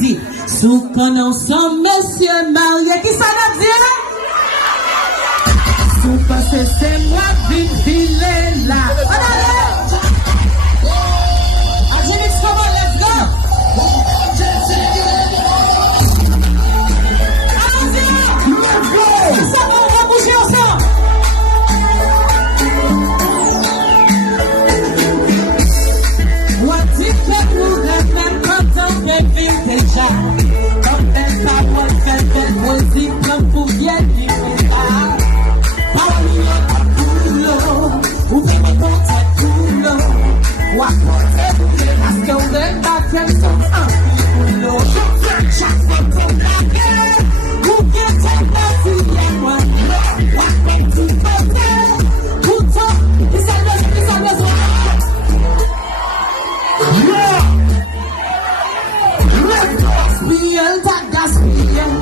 dit, sous pendant son monsieur marié, qui ça n'a dit là? Sous passé c'est moi, vite filer là. On allait! Angélique, come on, let's go! Allons-y! C'est ça, on va bouger ensemble! Déjà, comme elle parole fait des musiques comme pour bien dire ça. Parmi les couloirs, ou bien les portes couloirs, ou à côté, parce qu'on est pas très souvent un couloir. Chaque fois qu'on a gueule, ou bien t'es pas si bien moi, la petite côté, pourtant, ils s'en besoin. Gaspiel, tak gaspiel,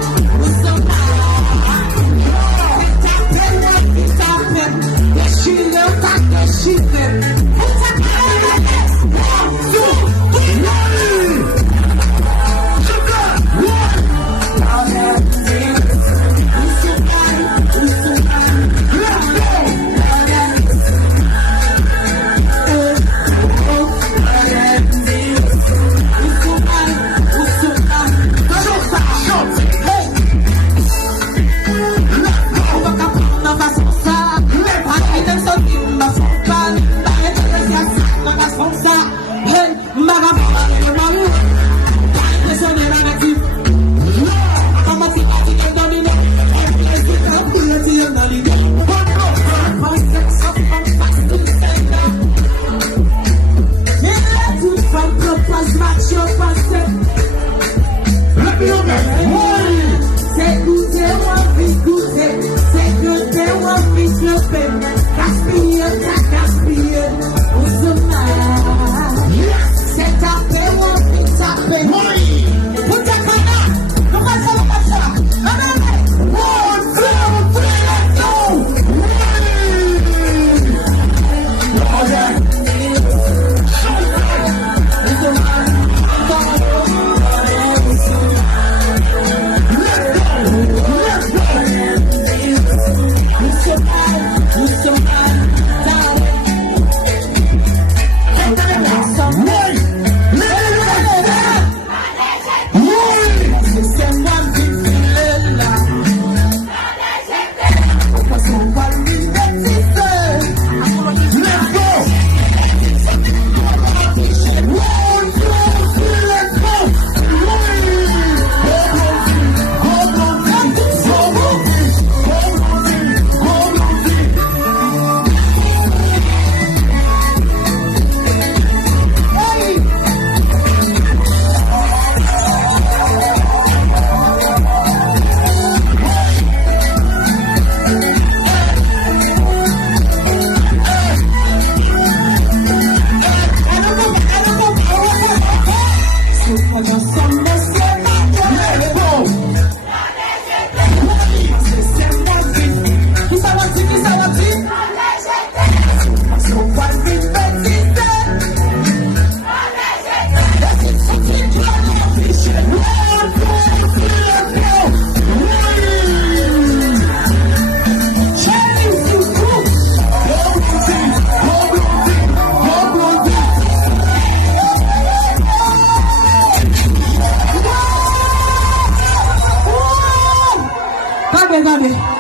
Gabe.